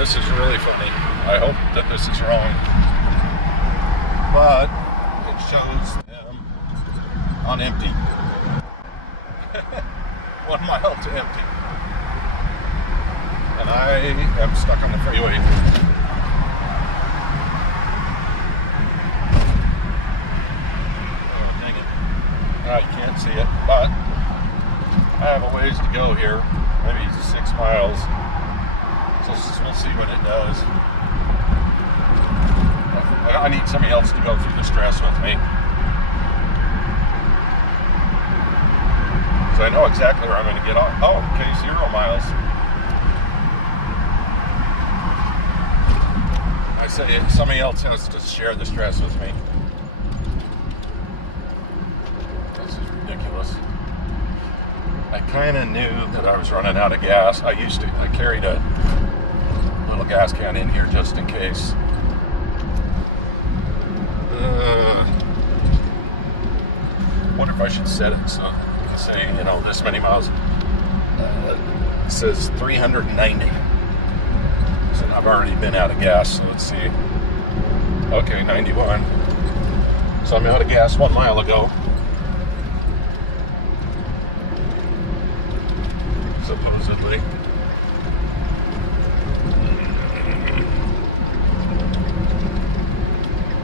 This is really funny. I hope that this is wrong. But it shows them on empty. 1 mile to empty. And I am stuck on the freeway. Oh, dang it. I can't see it, but I have a ways to go here. Maybe 6 miles. So we'll see what it does. I need somebody else to go through the stress with me. So I know exactly where I'm going to get off. Oh, okay, 0 miles. I say somebody else has to share the stress with me. This is ridiculous. I kind of knew that I was running out of gas. I carried a little gas can in here just in case. Wonder if I should set it so say, this many miles. It says 390. So I've already been out of gas, so let's see. Okay, 91. So I'm out of gas 1 mile ago. Supposedly.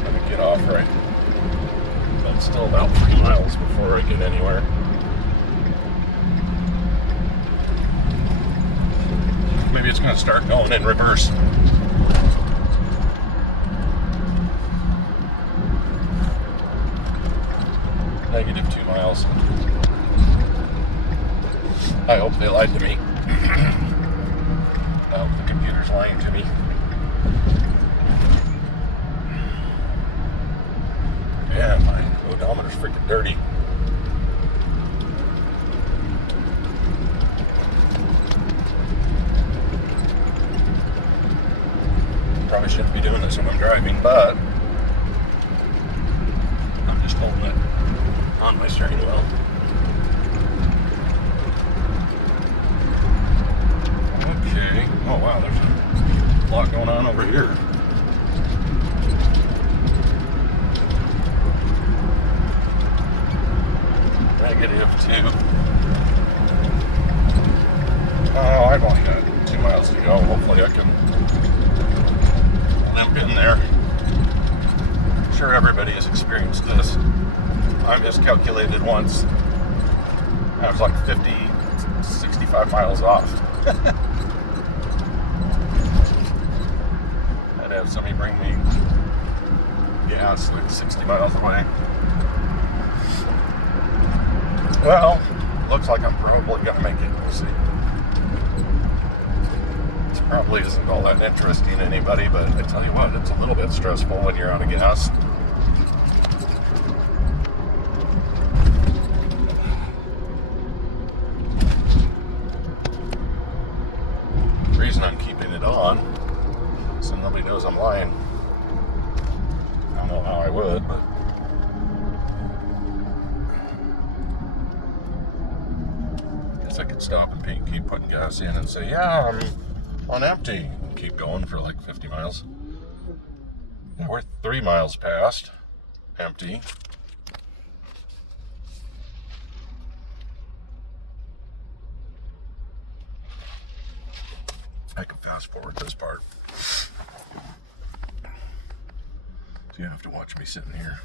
Let me get off right. But still about 3 miles before I get anywhere. Maybe it's going to start going in reverse. Negative 2 miles. I hope they lied to me. I hope the computer's lying to me. Yeah, my odometer's freaking dirty. Probably shouldn't be doing this when I'm driving, but I'm just holding it on my steering wheel. Okay. Oh wow, there's a lot going on over here. -2. Oh, I've only got 2 miles to go. Hopefully I can limp in there. I'm sure everybody has experienced this. I miscalculated once. I was like 65 miles off. I'd have somebody bring me gas like 60 miles away. Well, looks like I'm probably going to make it. We'll see. This probably isn't all that interesting to anybody, but I tell you what, it's a little bit stressful when you're out of gas. The reason I'm keeping it on, so nobody knows I'm lying. I don't know how I would, but I could stop and keep putting gas in and say, yeah, I'm on empty, and keep going for like 50 miles. Yeah, we're 3 miles past empty. I can fast forward this part. So you have to watch me sitting here.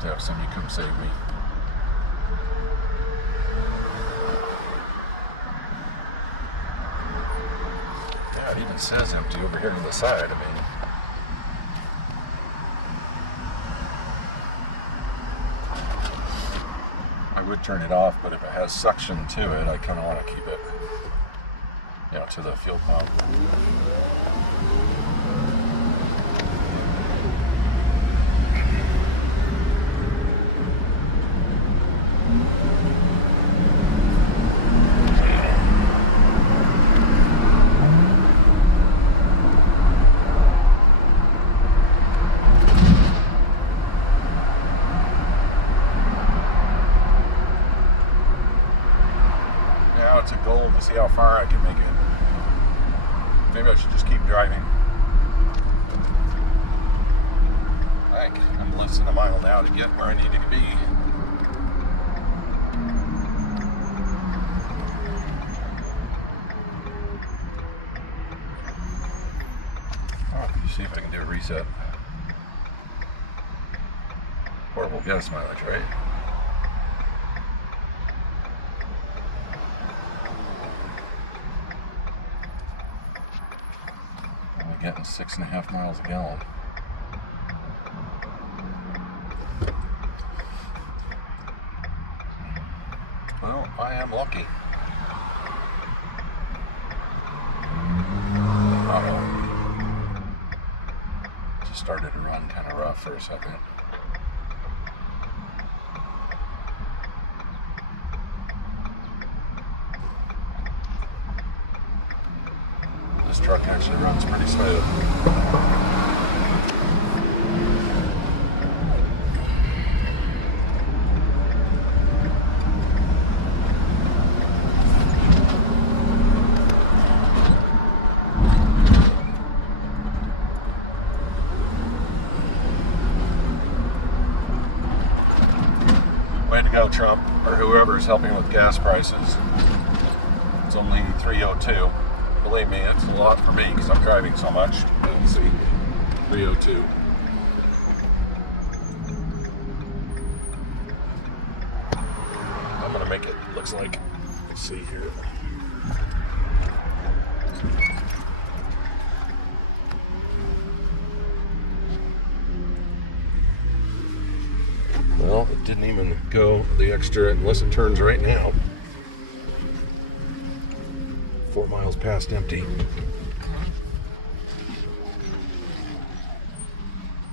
To have somebody come save me. Yeah, it even says empty over here to the side. I mean, I would turn it off, but if it has suction to it, I kind of want to keep it, to the fuel pump. to see how far I can make it. Maybe I should just keep driving. I think I'm less than a mile now to get where I need to be. See if I can do a reset. Horrible gas mileage, right? Only getting 6.5 miles a gallon. Well, I am lucky. Uh-oh. Started to run kind of rough for a second. This truck actually runs pretty smooth. Way to go, Trump, or whoever's helping with gas prices. It's only $3.02. Believe me, it's a lot for me because I'm driving so much. Let's see, $3.02. I'm gonna make it. Looks like. Let's see here. Well, it didn't even go the extra unless it turns right now. 4 miles past empty.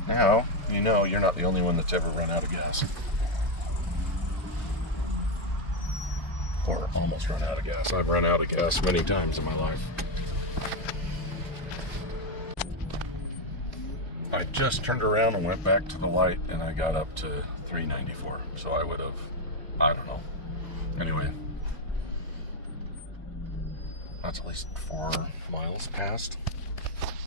Now, you know you're not the only one that's ever run out of gas. Or almost run out of gas. I've run out of gas many times in my life. I just turned around and went back to the light and I got up to 394. So I would have, I don't know. Anyway, that's at least 4 miles past.